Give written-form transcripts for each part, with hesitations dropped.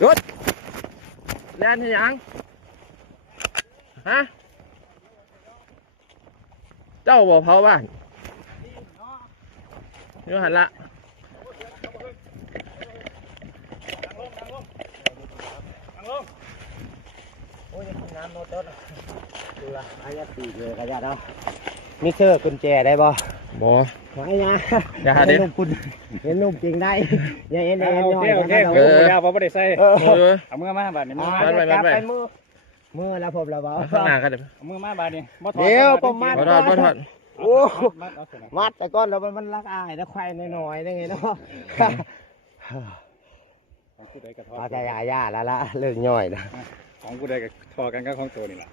หยุดแล่นให้ยังฮะเจ้าบ่เผาบ้านอยู่หันละโอ้ยน้ำโนต้นดูละอายาตีเลยกระยาดเอามิเตอร์กุญแจได้บ่บ่หายาอย่าหาดิ นุ่มคุณเห็นนุ่มจริงได้ยังเอ็นย่อย โอเคผมยาวผมไม่ได้ใส่เอามือมาบาดนี่มือ จับไปมือแล้วผมระเบา ข้างหน้ากันเดี๋ยว เอามือมาบาดนี่ เดี๋ยวผมมัด บ่ทอดบ่ทอด โอ้มัดแต่ก้อนแล้วมันรักอายแล้วควายน้อยๆได้ไงเนาะอาจจะยาแล้วละเรื่องย่อยนะ ของกูได้กับทอกันก็ของตัวนี่แหละ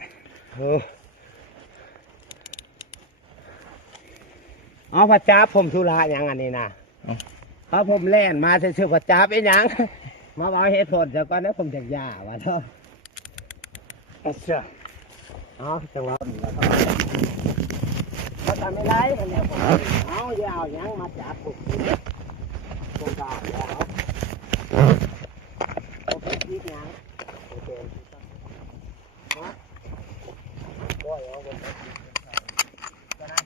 เอาพระจ้าผมธุระยังอันนี้นะเพราะผมแล่นมาจะซื้อพระจ้าเป็นยังมาเอาเหตุผลเดี๋ยวก่อนนะผมจะยาวะเนาะเอาจังหวะเขาทำไม่ไรเนี่ยผมเอายาวยังมาจับผมตรงกลางยาวโอเคคิดยังโอเคนะบ่อยเอาผมก็ได้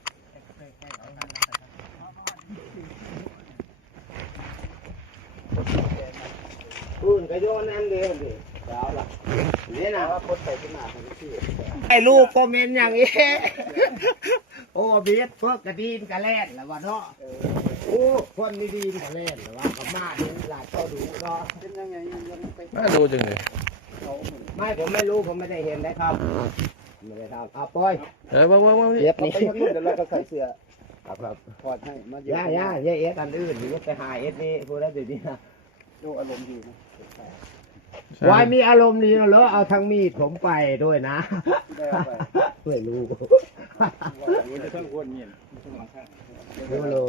อุ่นก็โยนนั่นเดียวดิเดี๋ยวละนี่นะว่าคนใส่ขึ้นมาคนที่ไอ้ลูกคอมเมนต์อย่างนี้โอ้เบียดพวกกระดีนกระแล่นแล้ววะเนาะโอ้คนดีนกระแล่นแล้ววะกับมาดูหลายก็ดูก็เป็นยังไงยังไป น่าดูจังเลย ไม่ผมไม่รู้ผมไม่ได้เห็นนะครับไม่ได้ทำเอาปล่อย ว่า เย็บนี่ เดี๋ยวเราก็ใส่เสื้อ ครับ ถอดให้มา ย่าเอสอันอื่นหรือไปหาเอสนี่พูดได้เดี๋ยวนี้นะ ดูอารมณ์ดีนะ วายมีอารมณ์ดีนะเหรอเอาทั้งมีดผมไปด้วยนะ ได้ไป ไม่รู้ มันจะต้องวนเงียบต้องหลังข้าง ไม่รู้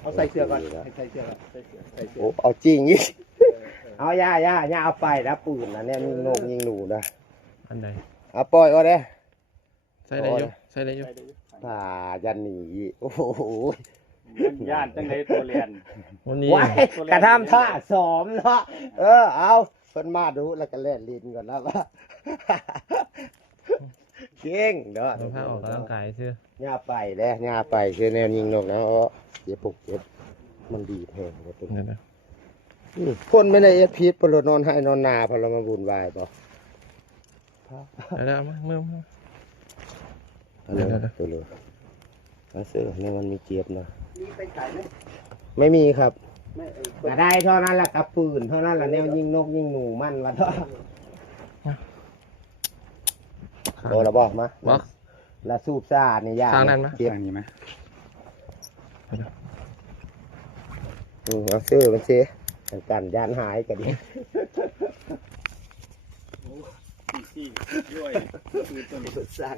เอาใส่เสื้อก่อนใส่เสื้อก่อนใส่เสื้อใส่เสื้อ โอ้เอาจริงยี่เอาย่าเอาไปนะปืนนะเนี่ยยิงนกยิงหนูนะ อันใด เอาปล่อยก็ได้ ใส่ได้อยู่ใส่ได้อยู่ ป่ายันหนีโอ้โห ย่านจังไดตัวเรียน วันนี้ ว้ายกระทำท่าสอมเนาะเอาเพิ่นมาดูแล้วก็เล่นลิ้นก่อนนะว่าเก่งเนาะ ต้องพาออกกำลังกายซื้อย่ าไปเลยย่าไปคือแนวยิงนกนะเจ็บปุกเจ็บมันดีแพงเลยตัว นั่นนะ คนไม่ได้เอฟพีพลนอนให้นอนนาพลมาบุญวายป่ะ แล้วมาเมื่อ อะไรตัวเลยมาเสือเนี่ยมันมีเจี๊ยบนะ มีไปขายไหม ไม่มีครับ ไม่ แต่ได้เท่านั้นแหละกับปืนเท่านั้นแหละแนวยิงนกยิงหนูมันวะเท่าโดนระบอกมา บอก แล้วสูบซ่าเนี่ยยาก ทางนั้นไหม เจ็บ ทางนี้ไหม เอาซื้อมันเสียกันยานหายกันดิ ที่ด้วยคือตัวนี้ สร้าง